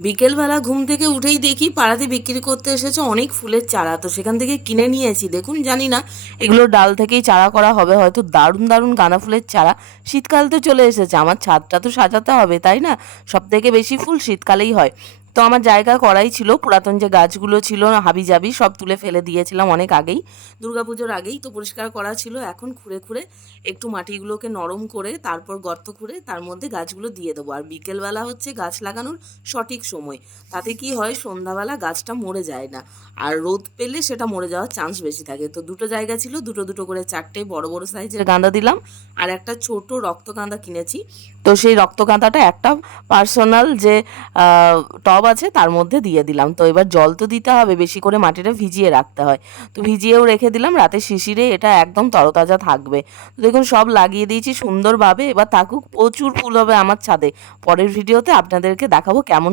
বিকেলবেলা ঘুম থেকে উঠেই দেখি পাড়াতে বিক্রি করতে এসেছে অনেক ফুলের চারা। তো সেখান থেকে কিনে নিয়েছি। দেখুন, জানি না এগুলো ডাল থেকেই চারা করা হবে হয়তো। দারুণ দারুণ গাঁদা ফুলের চারা। শীতকাল তো চলে এসেছে, আমার ছাদটা তো সাজাতে হবে, তাই না? সব থেকে বেশি ফুল শীতকালেই হয়। তো আমার জায়গা করাই ছিল, পুরাতন যে গাছগুলো ছিল হাবিজাবি সব তুলে ফেলে দিয়েছিলাম অনেক আগেই, দুর্গাপুজোর আগেই। তো পরিষ্কার করা ছিল, এখন খুঁড়ে খুঁড়ে একটু মাটিগুলোকে নরম করে তারপর গর্ত খুঁড়ে তার মধ্যে গাছগুলো দিয়ে দেবো। আর বিকেলবেলা হচ্ছে গাছ লাগানোর সঠিক সময়। তাতে কি হয়, সন্ধ্যাবেলা গাছটা মরে যায় না, আর রোদ পেলে সেটা মরে যাওয়ার চান্স বেশি থাকে। তো দুটো জায়গা ছিল, দুটো দুটো করে চারটে বড় বড় সাইজের গাঁদা দিলাম, আর একটা ছোট রক্তগাঁদা কিনেছি। তো সেই রক্তগাঁদাটা একটা পার্সোনাল যে টব আছে তার মধ্যে দিয়ে দিলাম। তো এবার জল তো দিতে হবে, বেশি করে মাটিটা ভিজিয়ে রাখতে হয়। তো ভিজিয়েও রেখে দিলাম, রাতে শিশিরে এটা একদম তরতাজা থাকবে। তো দেখুন, সব লাগিয়ে দিয়েছি সুন্দরভাবে। এবার থাকুক, প্রচুর ফুল হবে আমার ছাদে। পরের ভিডিওতে আপনাদেরকে দেখাবো কেমন